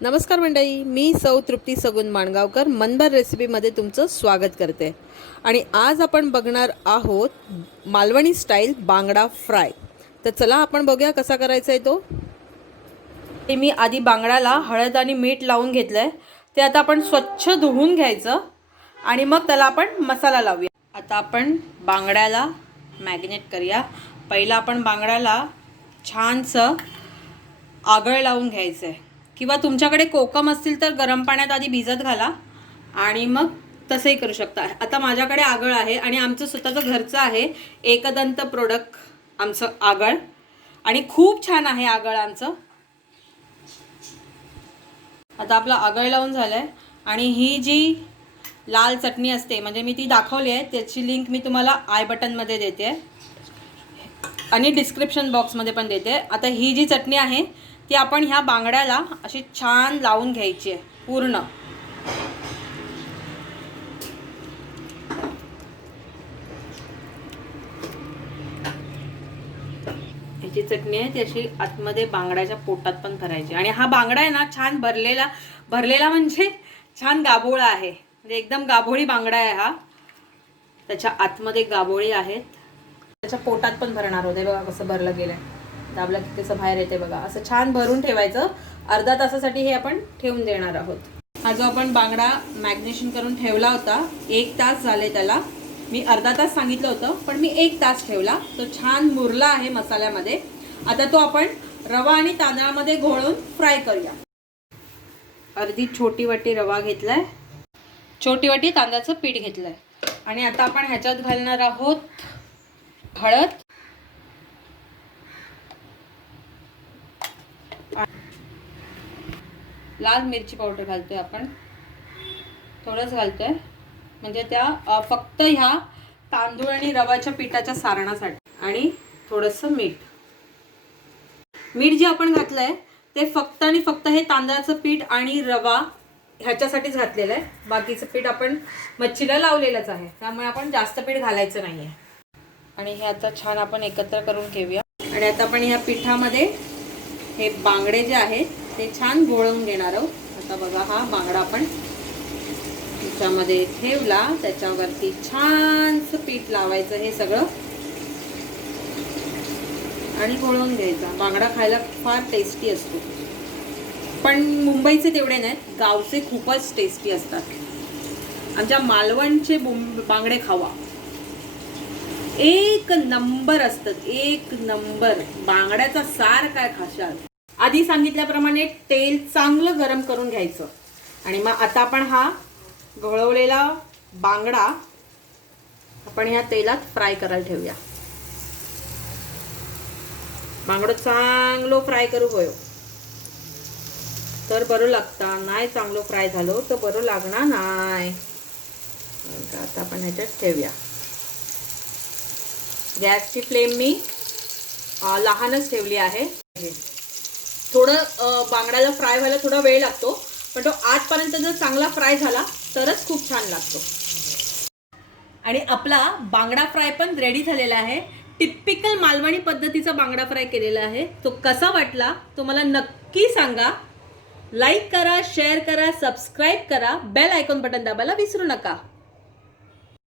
नमस्कार मंडळी, मी सौ तृप्ती सगुन माणगावकर मनभर रेसिपीमध्ये तुमचं स्वागत करते. आणि आज आपण बघणार आहोत मालवणी स्टाईल बांगडा फ्राय. तर चला आपण बघूया कसा करायचा आहे तो. ते मी आधी बांगड्याला हळद आणि मीठ लावून घेतलंय. ते आता आपण स्वच्छ धुवून घ्यायचं आणि मग त्याला आपण मसाला लावूया. आता आपण बांगड्याला मॅरिनेट करूया. पहिला आपण बांगड्याला छानसं आगळ लावून घ्यायचं आहे, किंवा तुमच्याकडे कोकम असतील तर गरम पाण्यात आधी भिजत घाला आणि मग तसंही करू शकता. आता माझ्याकडे आगळ आहे आणि आमचं स्वतःचं घरचं आहे, एकदंत प्रोडक्ट आमचं आगळ, आणि खूप छान आहे आगळ आमचं. आता आपलं आगळ लावून झालंय आणि ही जी लाल चटणी असते, म्हणजे मी ती दाखवली आहे, त्याची लिंक मी तुम्हाला आय बटनमध्ये देते आणि डिस्क्रिप्शन बॉक्समध्ये पण देते. आता ही जी चटणी आहे ती आपण ह्या बांगड्याला अशी छान लावून घ्यायची आहे पूर्ण. ह्याची चटणी आहे ती अशी आतमध्ये बांगड्याच्या पोटात पण करायची. आणि हा बांगडा आहे ना छान भरलेला म्हणजे छान गाभोळा आहे, म्हणजे एकदम गाभोळी बांगडा आहे हा. त्याच्या आतमध्ये गाभोळी आहेत, त्याच्या पोटात पण भरणार होते. बघा कसं भरलं गेलंय, दाबला की कसं बाहेर येते बघा. असं छान भरून ठेवायचं. अर्धा तासासाठी हे आपण ठेवून देणार आहोत. हा जो आपण बांगडा मॅग्नेशन करून ठेवला होता, 1 तास झाले त्याला. मी अर्धा तास सांगितलं होतं पण मी 1 तास ठेवला. तो छान मुरला आहे मसाल्यामध्ये. आता तो आपण रवा आणि तांदळामध्ये घोळून फ्राय करूया. अर्धी छोटी वाटी रवा घेतलाय, छोटी वाटी तांदळाचं पीठ घेतलंय आणि आता आपण ह्याच्यात घालणार आहोत हळद, लाल मिरची पावडर घालतोय आपण, थोडंच घालतोय म्हणजे त्या फक्त ह्या तांदूळ आणि रवाच्या पिठाच्या सारणासाठी. आणि थोडंसं मीठ जे आपण घातलंय ते फक्त आणि फक्त हे तांदळाचं पीठ आणि रवा ह्याच्यासाठीच घातलेलं आहे. बाकीचं पीठ आपण मच्छीला लावलेलंच आहे, त्यामुळे आपण जास्त पीठ घालायचं नाही आहे. आणि हे आता छान आपण एकत्र करून घेऊया. आणि आता आपण ह्या पिठामध्ये हे बांगडे जे आहेत ते छान घोळवून घेणार आहोत. आता बघा हा बांगडा आपण त्याच्यामध्ये ठेवला, त्याच्यावरती छानसं पीठ लावायचं हे सगळं आणि घोळवून घ्यायचा. बांगडा खायला फार टेस्टी असतो, पण मुंबईचे तेवढे नाहीत, गावचे खूपच टेस्टी असतात. आमच्या मालवणचे बांगडे खावा, एक नंबर असतात, एक नंबर. बांगड्याचा सार काय खाशाल. आधी सांगितल्याप्रमाणे तेल चांगलं गरम करून घ्यायचं आणि मग आता आपण हा घोळवलेला बांगडा आपण ह्या तेलात फ्राय करायला ठेवूया. बांगडं चांगलं फ्राय करू होय तर बरं लागतं, नाही चांगलं फ्राय झालं तर बरं लागणार नाही. आता आपण ह्याच्यात ठेवूया. गॅसची फ्लेम मी लहानच ठेवली आहे. थोडं बांगड्याला फ्राय व्हायला थोडा वेळ लागतो, पण तो आजपर्यंत जर चांगला फ्राय झाला तरच खूप छान लागतो. आणि आपला बांगडा फ्राय पण रेडी झालेला आहे. टिपिकल मालवणी पद्धतीचा बांगडा फ्राय केलेला आहे. तो कसा वाटला तो मला नक्की सांगा. लाईक करा, शेअर करा, सबस्क्राईब करा, बेल आयकॉन बटन दाबायला विसरू नका.